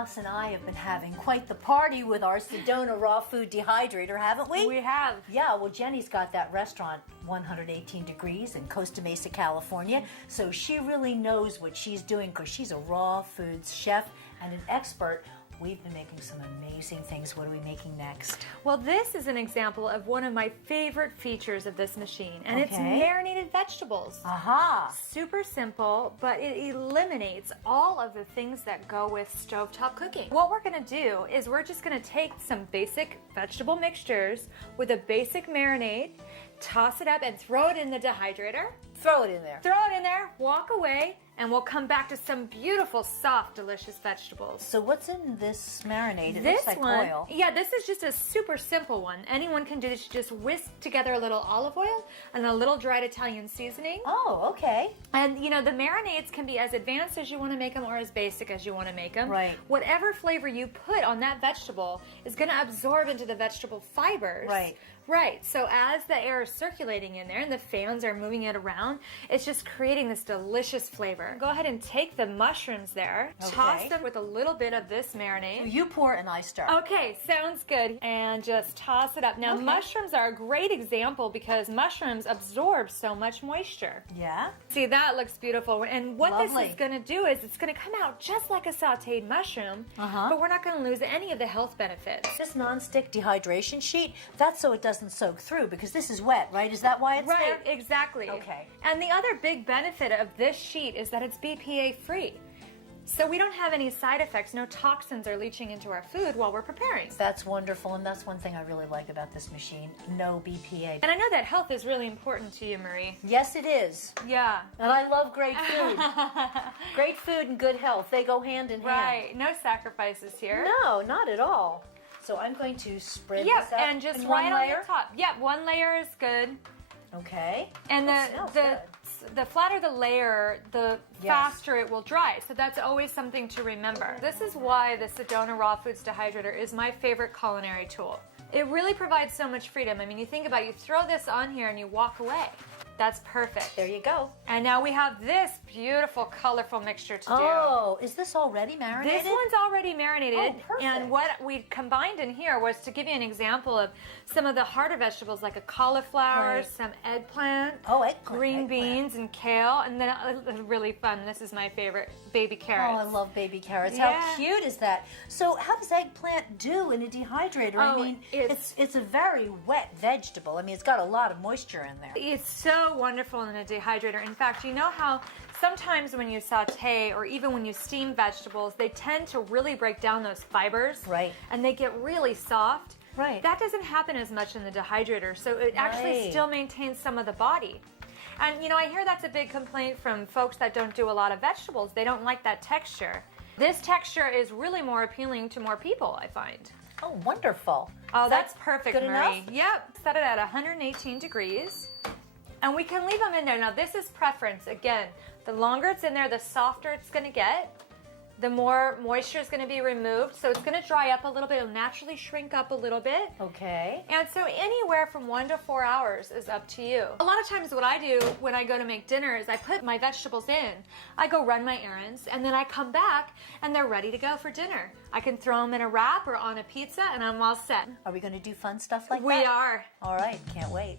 Ross and I have been having quite the party with our Sedona Rawfood Dehydrator, haven't we? We have. Yeah, well, Jenny's got that restaurant 118 Degrees in Costa Mesa, California, so she really knows what she's doing because she's a raw foods chef and an expert. We've been making some amazing things. What are we making next? Well, this is an example of one of my favorite features of this machine, and it's Okay. marinated vegetables. Aha! Super simple, but it eliminates all of the things that go with stovetop cooking. What we're gonna do is we're just gonna take some basic vegetable mixtures with a basic marinade, toss it up and throw it in the dehydrator. Throw it in there. Throw it in there, walk away, and we'll come back to some beautiful, soft, delicious vegetables. So what's in this marinade? It This looks like one, oil. yeah, this is just a super simple one. Anyone can do this. You just whisk together a little olive oil and a little dried Italian seasoning. Oh, okay. And you know, the marinades can be as advanced as you want to make them or as basic as you want to make them. Right. Whatever flavor you put on that vegetable is going to absorb into the vegetable fibers. Right. Right. So as the air is circulating in there and the fans are moving it around, it's just creating this delicious flavor. Go ahead and take the mushrooms there, Okay. toss them with a little bit of this marinade. You pour and I stir. Okay, sounds good. And just toss it up. Now, Okay. mushrooms are a great example because mushrooms absorb so much moisture. Yeah? See, that looks beautiful. And what Lovely. this is going to do is it's going to come out just like a sauteed mushroom, Uh-huh. but we're not going to lose any of the health benefits. This non-stick dehydration sheet, that's so it doesn't soak through because this is wet, right? Is that why it's Right, there? exactly. Okay. And the other big benefit of this sheet is that it's BPA free. So we don't have any side effects, no toxins are leaching into our food while we're preparing. That's wonderful, and that's one thing I really like about this machine. No BPA. And I know that health is really important to you, Marie. Yes, it is. Yeah. And I love great food. Great food and good health, they go hand in hand. Right, no sacrifices here. No, not at all. So I'm going to spread Yep, this up and just in right one on layer. the top. Yep, one layer is good. Okay. And That smells the flatter the layer, the Yes. faster it will dry. So that's always something to remember. This is why the Sedona Rawfoods Dehydrator is my favorite culinary tool. It really provides so much freedom. I mean, you think about it, you throw this on here and you walk away. That's perfect. There you go. And now we have this beautiful, colorful mixture to do. Oh, is this already marinated? This one's already marinated, Oh, perfect. and what we combined in here was to give you an example of some of the harder vegetables like a cauliflower, Right. some eggplant, Oh, eggplant. green eggplant. beans, and kale, and then really fun, this is my favorite, baby carrots. Oh, I love baby carrots. Yeah. How cute is that? So how does eggplant do in a dehydrator? I Oh, mean, it's- it's a very wet vegetable. I mean, it's got a lot of moisture in there. It's so wonderful in a dehydrator. In fact, you know how sometimes when you saute or even when you steam vegetables, they tend to really break down those fibers. Right. And they get really soft. Right. That doesn't happen as much in the dehydrator, so it actually Right. still maintains some of the body. And you know, I hear that's a big complaint from folks that don't do a lot of vegetables. They don't like that texture. This texture is really more appealing to more people, I find. Oh, wonderful. Oh, Is that's that perfect, good Marie. enough? Yep, set it at 118 degrees. And we can leave them in there. Now, this is preference. Again, the longer it's in there, the softer it's going to get. The more moisture is going to be removed. So it's going to dry up a little bit. It'll naturally shrink up a little bit. Okay. And so anywhere from 1 to 4 hours is up to you. A lot of times what I do when I go to make dinner is I put my vegetables in. I go run my errands and then I come back and they're ready to go for dinner. I can throw them in a wrap or on a pizza and I'm all set. Are we going to do fun stuff like that? We are. All right. Can't wait.